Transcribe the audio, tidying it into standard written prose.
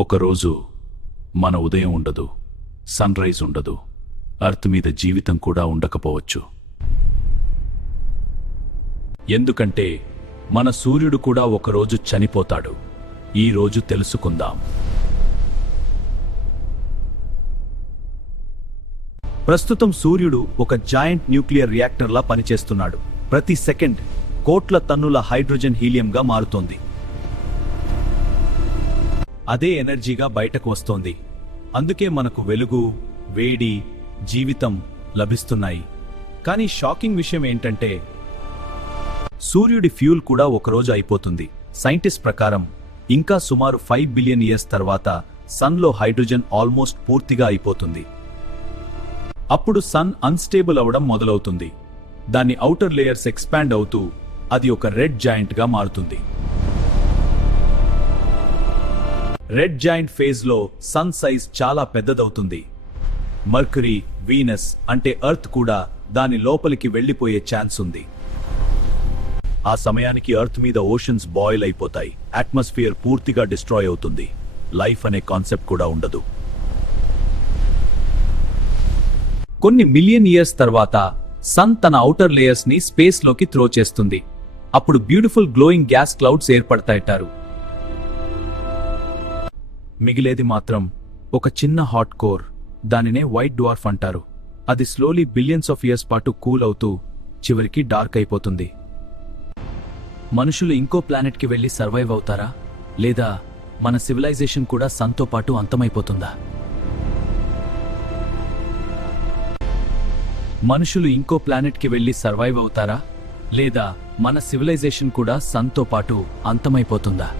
ఒకరోజు మన ఉదయం ఉండదు, సన్ రైజ్ ఉండదు, అర్త్ మీద జీవితం కూడా ఉండకపోవచ్చు. ఎందుకంటే మన సూర్యుడు కూడా ఒకరోజు చనిపోతాడు. ఈ రోజు తెలుసుకుందాం. ప్రస్తుతం సూర్యుడు ఒక జాయింట్ న్యూక్లియర్ రియాక్టర్లా పనిచేస్తున్నాడు. ప్రతి సెకండ్ కోట్ల టన్నుల హైడ్రోజన్ హీలియంగా మారుతోంది. అదే ఎనర్జీగా బయటకు వస్తోంది. అందుకే మనకు వెలుగు, వేడి, జీవితం లభిస్తున్నాయి. కానీ షాకింగ్ విషయం ఏంటంటే సూర్యుడి ఫ్యూల్ కూడా ఒకరోజు అయిపోతుంది. సైంటిస్ట్ ప్రకారం ఇంకా సుమారు 5 బిలియన్ ఇయర్స్ తర్వాత సన్లో హైడ్రోజన్ ఆల్మోస్ట్ పూర్తిగా అయిపోతుంది. అప్పుడు సన్ అన్స్టేబుల్ అవడం మొదలవుతుంది. దాని ఔటర్ లేయర్స్ ఎక్స్పాండ్ అవుతూ అది ఒక రెడ్ జాయింట్గా మారుతుంది. రెడ్ జాయింట్ ఫేజ్లో సన్ సైజ్ చాలా పెద్దదవుతుంది. మర్క్యూరీ, వీనస్ అంటే ఎర్త్ కూడా దాని లోపలికి వెళ్లిపోయే ఛాన్స్ ఉంది. ఆ సమయానికి ఎర్త్ మీద ఓషన్స్ బాయిల్ అయిపోతాయి. అట్మాస్ఫియర్ పూర్తిగా డిస్ట్రాయ్ అవుతుంది. లైఫ్ అనే కాన్సెప్ట్ కూడా ఉండదు. కొన్ని మిలియన్ ఇయర్స్ తర్వాత సన్ తన ఔటర్ లేయర్స్ ని స్పేస్ లోకి త్రో చేస్తుంది. అప్పుడు బ్యూటిఫుల్ గ్లోయింగ్ గ్యాస్ క్లౌడ్స్ ఏర్పడతాయంటారు. మిగిలేది మాత్రం ఒక చిన్న హాట్ కోర్. దానినే వైట్ డ్వార్ఫ్ అంటారు. అది స్లోలీ బిలియన్స్ ఆఫ్ ఇయర్స్ పాటు కూల్ అవుతూ చివరికి డార్క్ అయిపోతుంది. మనుషులు ఇంకో ప్లానెట్కి వెళ్లి సర్వైవ్ అవుతారా, లేదా మన సివిలైజేషన్ కూడా సన్తో పాటు అంతమైపోతుందా? మనుషులు ఇంకో ప్లానెట్కి వెళ్లి సర్వైవ్ అవుతారా, లేదా మన సివిలైజేషన్ కూడా సన్తో పాటు అంతమైపోతుందా?